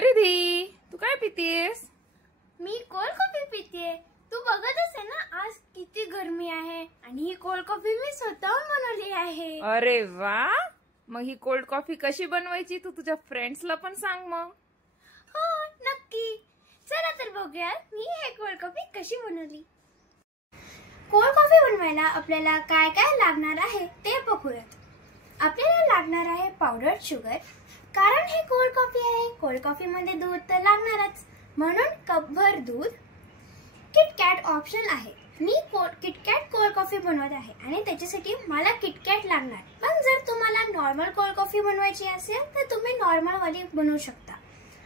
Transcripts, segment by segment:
रिधी, तू काय पितीयस? मी cold coffee पितेय। तू बघतच आहे ना आज किती गरमी आहे आणि ही कोल्ड कॉफी मी स्वतःहून बनवली आहे। अरे वा, मग ही कोल्ड कॉफी कशी बनवायची तू तुझ्या फ्रेंड्सला पण सांग मग। हो नक्की, चला तर बघूया मी हे कोल्ड कॉफी कशी बनवली। कोल्ड कॉफी बनवायला आपल्याला काय काय लागणार आहे ते बघूयात। आपल्याला लागणार आहे पावडर शुगर, कारण हे कोल्ड कॉफी आहे, कोल्ड कॉफी मध्ये दूध तर लागणारच, म्हणून कपभर दूध। किटकॅट ऑप्शन आहे, मी किटकॅट कोल्ड कॉफी बनवत आहे आणि त्याच्यासाठी मला किटकॅट लागणार, पण जर तुम्हाला नॉर्मल कोल्ड कॉफी बनवायची असेल तर तुम्ही नॉर्मल वाली बनवू शकता।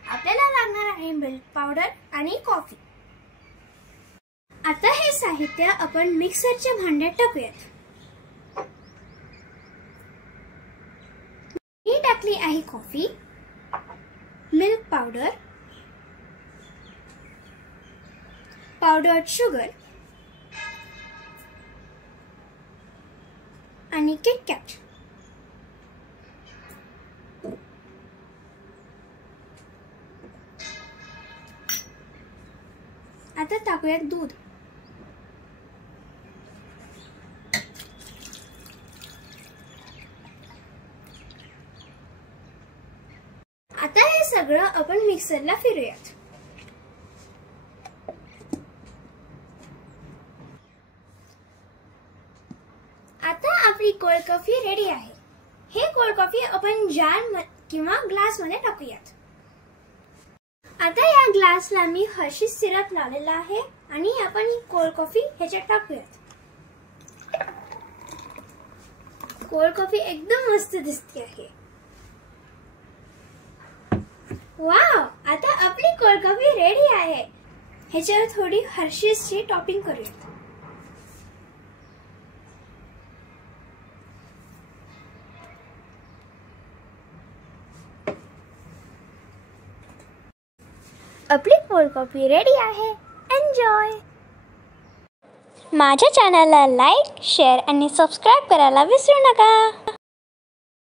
आपल्याला लागणार आहे मिल्क पावडर आणि कॉफी। आता हे साहित्य आपण मिक्सरच्या भांड्यात टाकूयात। मी टाकली आहे कॉफी, मिल्क पावडर, पावडर्ड शुगर आणि किटकॅट। आता टाकूयात दूध। आता हे सगळं आपण मिक्सरला फिरूयात। आता आपली कोल्ड कॉफी रेडी आहे। हे कोल्ड कॉफी आपण जार किंवा ग्लास मध्ये टाकूयात। आता या ग्लासला मी हर्शीज सिरप लावलेला आहे आणि आपण ही कोल्ड कॉफी ह्याच्यात टाकूयात। कोल्ड कॉफी एकदम मस्त दिसते आहे। वाव, आता आपली कोल्ड कॉफी रेडी आहे। ह्याच्यावर थोडी हर्शीजची टॉपिंग करूयात। आपली कोल्ड कॉफी रेडी आहे। एन्जॉय। माझ्या चॅनलला लाईक, शेअर आणि सबस्क्राइब करायला विसरू नका।